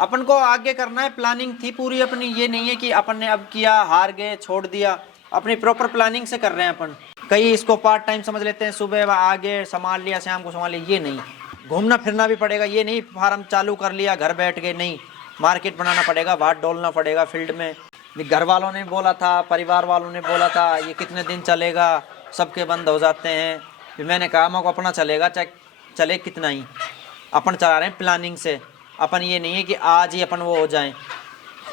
अपन को आगे करना है, प्लानिंग थी पूरी अपनी। ये नहीं है कि अपन ने अब किया, हार गए, छोड़ दिया। अपनी प्रॉपर प्लानिंग से कर रहे हैं अपन। कई इसको पार्ट टाइम समझ लेते हैं, सुबह आगे संभाल लिया, शाम को संभाल लिया, ये नहीं। घूमना फिरना भी पड़ेगा। ये नहीं फार्म चालू कर लिया घर बैठ के, नहीं, मार्केट बनाना पड़ेगा, बाहर डोलना पड़ेगा फील्ड में। घर वालों ने बोला था, परिवार वालों ने बोला था ये कितने दिन चलेगा, सबके बंद हो जाते हैं। फिर मैंने कहा हमको अपना चलेगा, चाहे चले कितना ही। अपन चला रहे हैं प्लानिंग से। अपन ये नहीं है कि आज ही अपन वो हो जाएं,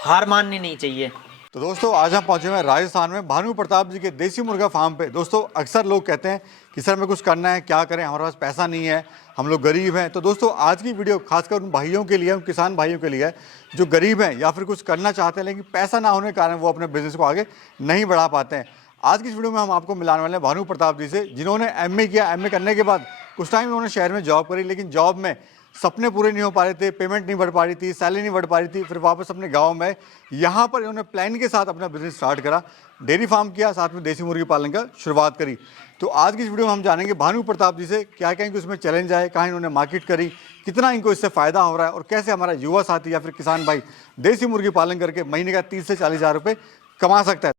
हार माननी नहीं चाहिए। तो दोस्तों आज हम पहुंचे हुए हैं राजस्थान में भानु प्रताप जी के देसी मुर्गा फार्म पे। दोस्तों अक्सर लोग कहते हैं कि सर हमें कुछ करना है, क्या करें, हमारे पास पैसा नहीं है, हम लोग गरीब हैं। तो दोस्तों आज की वीडियो खासकर उन भाइयों के लिए, उन किसान भाइयों के लिए है जो गरीब हैं या फिर कुछ करना चाहते हैं लेकिन पैसा ना होने के कारण वो अपने बिजनेस को आगे नहीं बढ़ा पाते हैं। आज की इस वीडियो में हम आपको मिलाने वाले हैं भानु प्रताप जी से, जिन्होंने MA किया। MA करने के बाद कुछ टाइम उन्होंने शहर में जॉब करी, लेकिन जॉब में सपने पूरे नहीं हो पा रहे थे, पेमेंट नहीं बढ़ पा रही थी, सैलरी नहीं बढ़ पा रही थी। फिर वापस अपने गांव में यहाँ पर इन्होंने प्लान के साथ अपना बिजनेस स्टार्ट करा, डेयरी फार्म किया, साथ में देसी मुर्गी पालन का शुरुआत करी। तो आज की इस वीडियो में हम जानेंगे भानु प्रताप जी से क्या क्या इनको उसमें चैलेंज आए, कहाँ इन्होंने मार्केट करी, कितना इनको इससे फ़ायदा हो रहा है और कैसे हमारा युवा साथी या फिर किसान भाई देसी मुर्गी पालन करके महीने का 30 से 40 हज़ार रुपये कमा सकता है।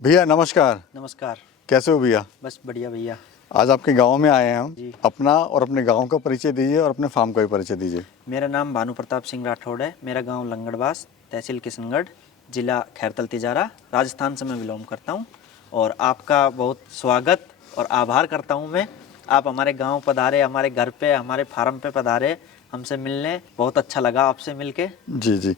भैया नमस्कार। नमस्कार। कैसे हो भैया? बस बढ़िया भैया। आज आपके गांव में आए हैं हम। जी। अपना और अपने गांव का परिचय दीजिए और अपने फार्म का भी परिचय दीजिए। मेरा नाम भानु प्रताप सिंह राठौड़ है। मेरा गांव लंगड़बास, तहसील किशनगढ़, जिला खैरतल तिजारा, राजस्थान से मैं बिलोंग करता हूं। और आपका बहुत स्वागत और आभार करता हूं मैं। आप हमारे गांव पधारे, हमारे घर पे, हमारे फार्म पे पधारे, हमसे मिलने बहुत अच्छा लगा आपसे मिलके। जी जी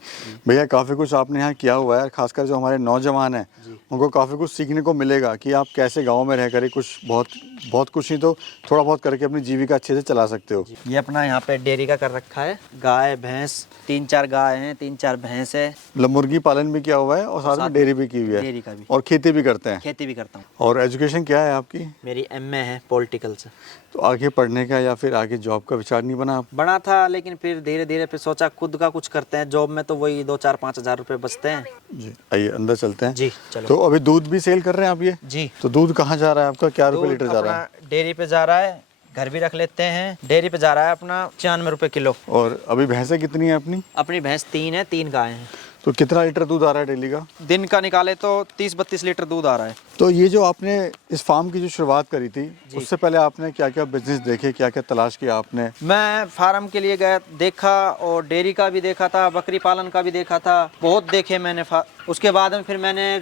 भैया, काफ़ी कुछ आपने यहाँ किया हुआ है। खासकर जो हमारे नौजवान हैं उनको काफ़ी कुछ सीखने को मिलेगा कि आप कैसे गांव में रह कर कुछ बहुत कुछ नहीं तो थोड़ा बहुत करके अपनी जीविका अच्छे से चला सकते हो। ये अपना यहाँ पे डेयरी का कर रखा है, गाय भैंस 3-4 गाय हैं, 3-4 भैंस है। मतलब मुर्गी पालन भी किया हुआ है और साथ में डेयरी भी की हुई है। डेयरी का भी। और खेती भी करते हैं? खेती भी करता हूँ। और एजुकेशन क्या है आपकी? मेरी MA है पॉलिटिकल से। तो आगे पढ़ने का या फिर आगे जॉब का विचार नहीं बना? बना था, लेकिन फिर धीरे धीरे फिर सोचा खुद का कुछ करते हैं। जॉब में तो वही 2-4-5 हज़ार रुपये बचते हैं। जी आइए अंदर चलते हैं। जी चलो। तो अभी दूध भी सेल कर रहे हैं आप? ये जी। तो दूध कहाँ जा रहा है आपका? क्या रुपए लीटर जा रहा है? डेयरी पे जा रहा है, घर भी रख लेते हैं। डेयरी पे जा रहा है अपना 95 रुपये किलो। और अभी भैंसें कितनी है अपनी? अपनी भैंस 3 है, 3 गाय हैं। तो कितना लीटर दूध आ रहा है डेली का? दिन का निकाले तो 30-32 लीटर दूध आ रहा है। तो ये जो आपने इस फार्म की जो शुरुआत करी थी, उससे पहले आपने क्या क्या बिजनेस देखे, क्या क्या तलाश किया आपने? मैं फार्म के लिए गया, देखा, और डेयरी का भी देखा था, बकरी पालन का भी देखा था, बहुत देखे मैंने। उसके बाद में फिर मैंने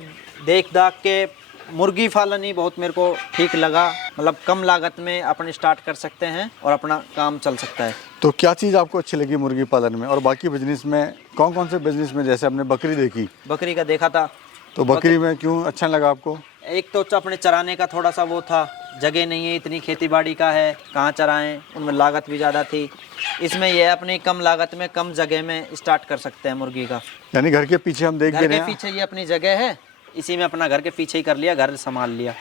देख दाख के मुर्गी पालन ही बहुत मेरे को ठीक लगा। मतलब कम लागत में अपन स्टार्ट कर सकते हैं और अपना काम चल सकता है। तो क्या चीज़ आपको अच्छी लगी मुर्गी पालन में? और बाकी बिजनेस में कौन कौन से बिजनेस में, जैसे आपने बकरी देखी, बकरी का देखा था। तो बकरी में क्यों अच्छा लगा आपको? एक तो अपने चराने का थोड़ा सा वो था, जगह नहीं है इतनी, खेती बाड़ी का है, कहाँ चराएं, उनमें लागत भी ज़्यादा थी। इसमें यह अपनी कम लागत में कम जगह में स्टार्ट कर सकते हैं मुर्गी का। यानी घर के पीछे हम देख भी घर रहे के हैं, पीछे ये अपनी जगह है, इसी में अपना घर के पीछे ही कर लिया, घर संभाल लिया।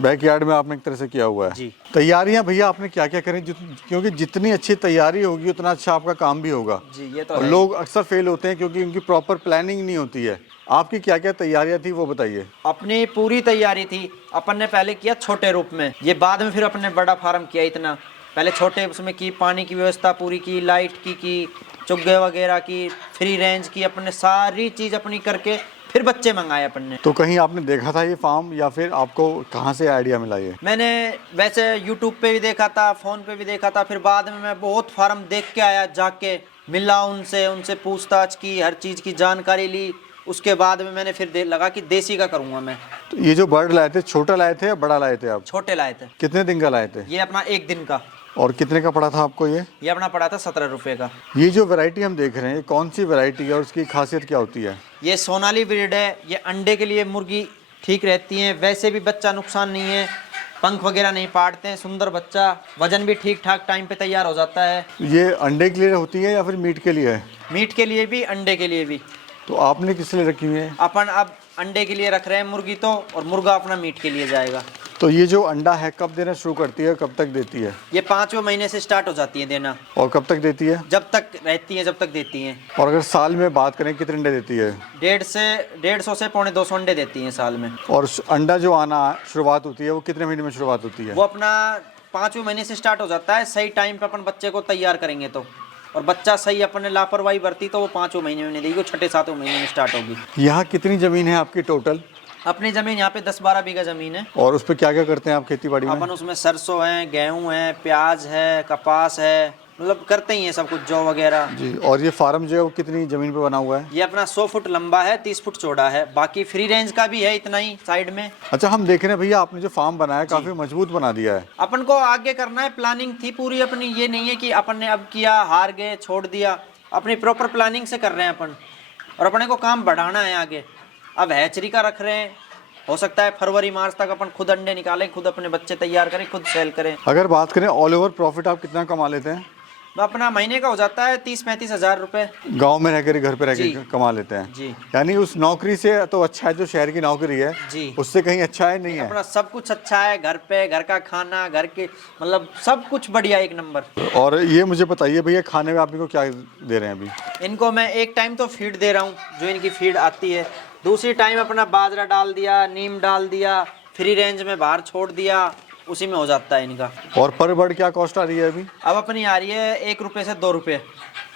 बैकयार्ड में आपने एक तरह से किया हुआ है। जी। तैयारियां भैया आपने क्या क्या करी? क्योंकि जितनी अच्छी तैयारी होगी उतना अच्छा आपका काम भी होगा। जी ये तो और है। लोग अक्सर फेल होते हैं क्योंकि उनकी प्रॉपर प्लानिंग नहीं होती है। आपकी क्या क्या तैयारियां थी वो बताइए। अपनी पूरी तैयारी थी। अपन ने पहले किया छोटे रूप में, ये बाद में फिर अपन ने बड़ा फार्म किया। इतना पहले छोटे उसमें की, पानी की व्यवस्था पूरी की, लाइट की, चुग्गे वगैरह की, फ्री रेंज की, अपन ने सारी चीज़ अपनी करके फिर बच्चे मंगाए अपन ने। तो कहीं आपने देखा था ये फार्म या फिर आपको कहाँ से आइडिया मिला ये? मैंने वैसे यूट्यूब पे भी देखा था, फ़ोन पे भी देखा था, फिर बाद में मैं बहुत फार्म देख के आया, जाके मिला उनसे पूछताछ की, हर चीज़ की जानकारी ली। उसके बाद में मैंने फिर लगा कि देसी का करूँगा मैं। तो ये जो बर्ड लाए थे, छोटा लाए थे या बड़ा लाए थे आप? छोटे लाए थे। कितने दिन का लाए थे? ये अपना 1 दिन का। और कितने का पड़ा था आपको ये? ये अपना पड़ा था 17 रुपये का। ये जो वैरायटी हम देख रहे हैं, ये कौन सी वैरायटी है और उसकी खासियत क्या होती है? ये सोनाली ब्रीड है। ये अंडे के लिए मुर्गी ठीक रहती है, वैसे भी बच्चा नुकसान नहीं है, पंख वगैरह नहीं पाड़ते हैं, सुंदर बच्चा, वजन भी ठीक ठाक टाइम पे तैयार हो जाता है। ये अंडे के लिए होती है या फिर मीट के लिए है? मीट के लिए भी, अंडे के लिए भी। तो आपने किस लिए रखी हुई है? अपन अब अंडे के लिए रख रहे हैं मुर्गी तो, और मुर्गा अपना मीट के लिए जाएगा। तो ये जो अंडा है कब देना शुरू करती है, कब तक देती है? ये 5वें महीने से स्टार्ट हो जाती है देना। और कब तक देती है? जब तक रहती है, जब तक देती हैं। और अगर साल में बात करें कितने अंडे देती है? 150 से 250 अंडे देती हैं साल में। और अंडा जो आना शुरुआत होती है वो कितने महीने में शुरुआत होती है? वो अपना 5वें महीने से स्टार्ट हो जाता है। सही टाइम पे अपन बच्चे को तैयार करेंगे तो और बच्चा सही अपने लापरवाही बरती तो वो 5वें महीने में नहीं देगी, वो 6-7वें महीने में स्टार्ट होगी। यहाँ कितनी ज़मीन है आपकी टोटल? अपनी ज़मीन यहाँ पे 10-12 बीघा ज़मीन है। और उस पर क्या क्या करते हैं आप खेती बाड़ी में? अपन उसमें सरसों है, गेहूँ है, प्याज है, कपास है, मतलब करते ही हैं सब कुछ, जौ वगैरह जी। और ये फार्म जो है वो कितनी ज़मीन पे बना हुआ है? ये अपना 100 फुट लंबा है, 30 फुट चौड़ा है। बाकी फ्री रेंज का भी है इतना ही साइड में। अच्छा, हम देख रहे हैं भैया आपने जो फार्म बनाया काफ़ी मजबूत बना दिया है। अपन को आगे करना है, प्लानिंग थी पूरी अपनी, ये नहीं है कि अपन ने अब किया, हार गए, छोड़ दिया। अपनी प्रॉपर प्लानिंग से कर रहे हैं अपन, और अपने को काम बढ़ाना है आगे। अब हैचरी का रख रहे हैं, हो सकता है फरवरी मार्च तक अपन खुद अंडे निकालें, खुद अपने बच्चे तैयार करें, खुद सेल करें। अगर बात करें ऑल ओवर प्रॉफिट आप कितना कमा लेते हैं? तो अपना महीने का हो जाता है 30-35 हज़ार रुपये। गांव में रहकर घर पे जी। रहकर कमा लेते हैं जी। यानी उस नौकरी से तो अच्छा है जो शहर की नौकरी है, जी। उससे कहीं अच्छा है नहीं है? अपना सब कुछ अच्छा है, घर पे, घर का खाना, घर के मतलब सब कुछ बढ़िया, एक नंबर। और ये मुझे बताइए भैया, खाने में आप इनको क्या दे रहे हैं अभी? इनको मैं एक टाइम तो फीड दे रहा हूँ, जो इनकी फीड आती है। दूसरी टाइम अपना बाजरा डाल दिया, नीम डाल दिया, फ्री रेंज में बाहर छोड़ दिया, उसी में हो जाता है इनका। और पर बर्ड क्या कॉस्ट आ रही है अभी? अब अपनी आ रही है 1 रुपये से 2 रुपये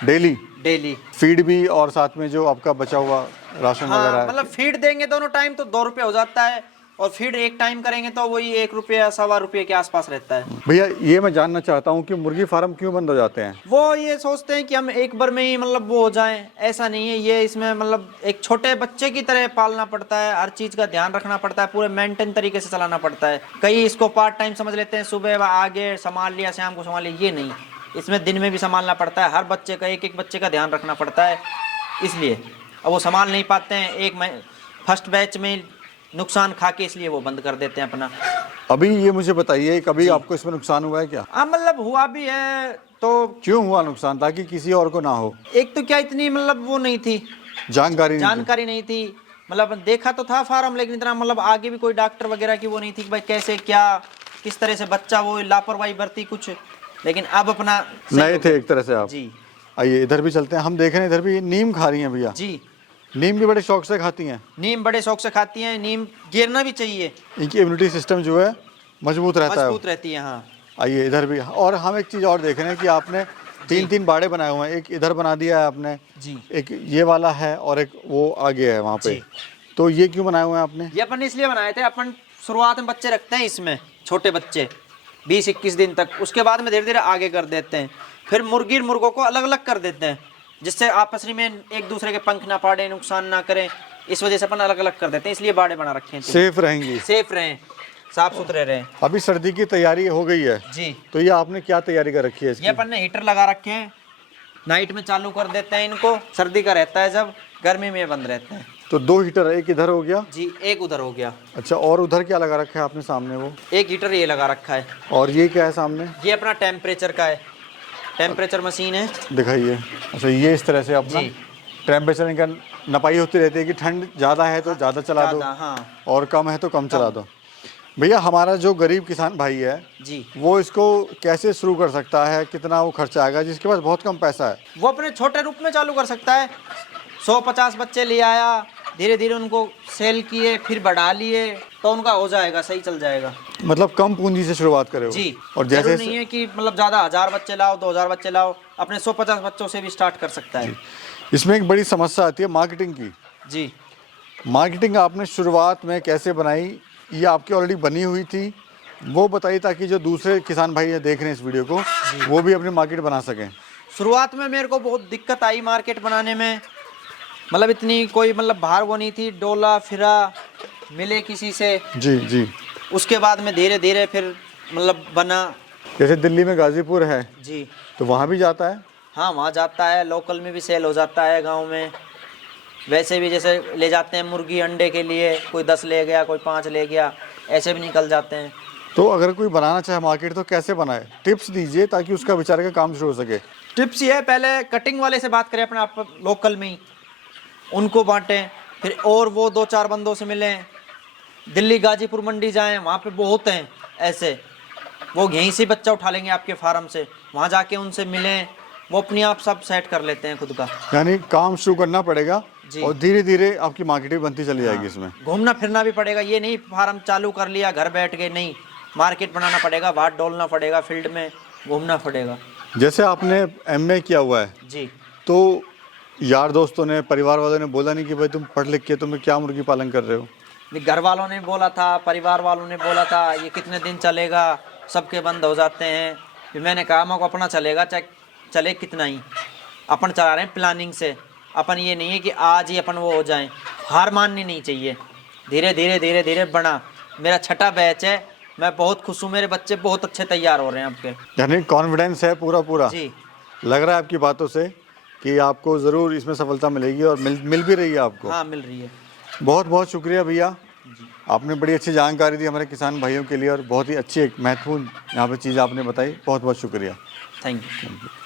डेली फीड भी और साथ में जो आपका बचा हुआ राशन वगैरह हाँ, है? मतलब फीड देंगे दोनों टाइम तो 2 रुपये हो जाता है, और फीड एक टाइम करेंगे तो वही 1 रुपया 1.25 रुपये के आसपास रहता है। भैया ये मैं जानना चाहता हूँ कि मुर्गी फार्म क्यों बंद हो जाते हैं? वो ये सोचते हैं कि हम एक बार में ही मतलब वो हो जाएं, ऐसा नहीं है। ये इसमें मतलब एक छोटे बच्चे की तरह पालना पड़ता है, हर चीज़ का ध्यान रखना पड़ता है, पूरे मेंटेन तरीके से चलाना पड़ता है। कई इसको पार्ट टाइम समझ लेते हैं, सुबह आगे संभाल लिया, शाम को संभाल लिया, ये नहीं। इसमें दिन में भी संभालना पड़ता है, हर बच्चे का, एक एक बच्चे का ध्यान रखना पड़ता है। इसलिए अब वो संभाल नहीं पाते हैं, फर्स्ट बैच में नुकसान खा के, इसलिए वो बंद कर देते हैं अपना। अभी ये मुझे बताइए, कभी आपको इसमें नुकसान हुआ है क्या? हाँ, मतलब हुआ भी है। तो क्यों हुआ नुकसान? ताकि किसी और को ना हो। एक तो क्या इतनी मतलब वो नहीं थी, जानकारी नहीं थी। मतलब देखा तो था फार्म, लेकिन इतना मतलब आगे भी कोई डॉक्टर वगैरह की वो नहीं थी कि भाई कैसे क्या, किस तरह से बच्चा वो लापरवाही बरती कुछ। लेकिन अब अपना नए थे एक तरह से आप। जी। आइए इधर भी चलते हैं, हम देख रहे हैं इधर भी नीम खा रही हैं भैया। जी, नीम भी बड़े शौक से खाती हैं। नीम बड़े शौक से खाती हैं, नीम गिरना भी चाहिए, इनकी इम्यूनिटी सिस्टम जो है मजबूत रहता है। मजबूत रहती है। हाँ, आइए इधर भी। और हम एक चीज़ और देख रहे हैं कि आपने 3 बाड़े बनाए हुए हैं। एक इधर बना दिया है आपने जी, एक ये वाला है, और एक वो आगे है वहाँ पे। तो ये क्यों बनाए हुए हैं आपने? ये अपन इसलिए बनाए थे, अपन शुरुआत में बच्चे रखते हैं इसमें, छोटे बच्चे 20-21 दिन तक, उसके बाद में धीरे धीरे आगे कर देते हैं। फिर मुर्गों को अलग अलग कर देते हैं, जिससे आपस में एक दूसरे के पंख ना फाड़े, नुकसान ना करें। इस वजह से अपन अलग अलग कर देते हैं, इसलिए बाड़े बना रखे हैं। सेफ रहेंगी, सेफ रहें, साफ सुथरे रहें। अभी सर्दी की तैयारी हो गई है जी। तो ये आपने क्या तैयारी कर रखी है इसकी? ये अपन ने हीटर लगा रखे हैं, नाइट में चालू कर देते हैं इनको, सर्दी का रहता है जब, गर्मी में बंद रहते हैं। तो 2 हीटर है, एक इधर हो गया। जी, एक उधर हो गया। अच्छा, और उधर क्या लगा रखा है आपने सामने? वो एक हीटर ये लगा रखा है। और ये क्या है सामने? ये अपना टेम्परेचर का है, टेम्परेचर मशीन है। दिखाइए। अच्छा, ये इस तरह से अपना जी। टेम्परेचर इनका नपाई होती रहती है कि ठंड ज़्यादा है तो ज़्यादा चला दो, हाँ। और कम है तो कम चला दो। भैया हमारा जो गरीब किसान भाई है जी, वो इसको कैसे शुरू कर सकता है? कितना वो खर्चा आएगा जिसके पास बहुत कम पैसा है? वो अपने छोटे रूप में चालू कर सकता है। 100-50 बच्चे ले आया, धीरे धीरे उनको सेल किए, फिर बढ़ा लिए, तो उनका हो जाएगा, सही चल जाएगा। मतलब कम पूंजी से शुरुआत करे वो। जी। और जरूरी जैसे नहीं है कि मतलब ज़्यादा 1000 बच्चे लाओ, 2000 बच्चे लाओ, अपने 100-50 बच्चों से भी स्टार्ट कर सकता है। इसमें एक बड़ी समस्या आती है मार्केटिंग की। जी। मार्केटिंग आपने शुरुआत में कैसे बनाई? ये आपकी ऑलरेडी बनी हुई थी, वो बताइए ताकि जो दूसरे किसान भाई देख रहे हैं इस वीडियो को वो भी अपनी मार्केट बना सकें। शुरुआत में मेरे को बहुत दिक्कत आई मार्केट बनाने में, मतलब इतनी कोई मतलब बाहर वो नहीं थी, डोला फिरा मिले किसी से। जी जी। उसके बाद में धीरे धीरे फिर मतलब बना। जैसे दिल्ली में गाजीपुर है जी, तो वहाँ भी जाता है? हाँ, वहाँ जाता है, लोकल में भी सेल हो जाता है, गांव में। वैसे भी जैसे ले जाते हैं मुर्गी अंडे के लिए, कोई 10 ले गया, कोई 5 ले गया, ऐसे भी निकल जाते हैं। तो अगर कोई बनाना चाहे मार्केट तो कैसे बनाए? टिप्स दीजिए ताकि उसका बेचारे का काम शुरू हो सके। टिप्स ये है, पहले कटिंग वाले से बात करें अपने आप लोकल में ही, उनको बांटें। फिर और वो 2-4 बंदों से मिलें, दिल्ली गाजीपुर मंडी जाएं, वहाँ पे बहुत हैं ऐसे, वो यहीं से बच्चा उठा लेंगे आपके फार्म से, वहाँ जाके उनसे मिलें, वो अपने आप सब सेट कर लेते हैं खुद का। यानी काम शुरू करना पड़ेगा जी। और धीरे धीरे आपकी मार्केटिंग बनती चली जाएगी। इसमें घूमना फिरना भी पड़ेगा, ये नहीं फार्म चालू कर लिया घर बैठ के, नहीं, मार्केट बनाना पड़ेगा, बाहर डोलना पड़ेगा, फील्ड में घूमना पड़ेगा। जैसे आपने एमए किया हुआ है, जी। तो यार दोस्तों ने, परिवार वालों ने बोला नहीं कि भाई तुम पढ़ लिख के तुम्हें क्या मुर्गी पालन कर रहे हो? घर वालों ने बोला था, परिवार वालों ने बोला था ये कितने दिन चलेगा, सबके बंद हो जाते हैं। फिर मैंने कहा हमको अपना चलेगा, चाहे चले कितना ही, अपन चला रहे हैं प्लानिंग से। अपन ये नहीं है कि आज ही अपन वो हो जाएं, हार माननी नहीं चाहिए। धीरे धीरे धीरे धीरे बढ़ा। मेरा छठा बैच है, मैं बहुत खुश हूँ, मेरे बच्चे बहुत अच्छे तैयार हो रहे हैं आपके। यानी कॉन्फिडेंस है पूरा पूरा? जी, लग रहा है आपकी बातों से कि आपको ज़रूर इसमें सफलता मिलेगी, और मिल भी रही है आपको। हाँ मिल रही है। बहुत बहुत शुक्रिया भैया, आपने बड़ी अच्छी जानकारी दी हमारे किसान भाइयों के लिए, और बहुत ही अच्छी एक महत्वपूर्ण यहाँ पे चीज़ आपने बताई। बहुत बहुत शुक्रिया। Thank you.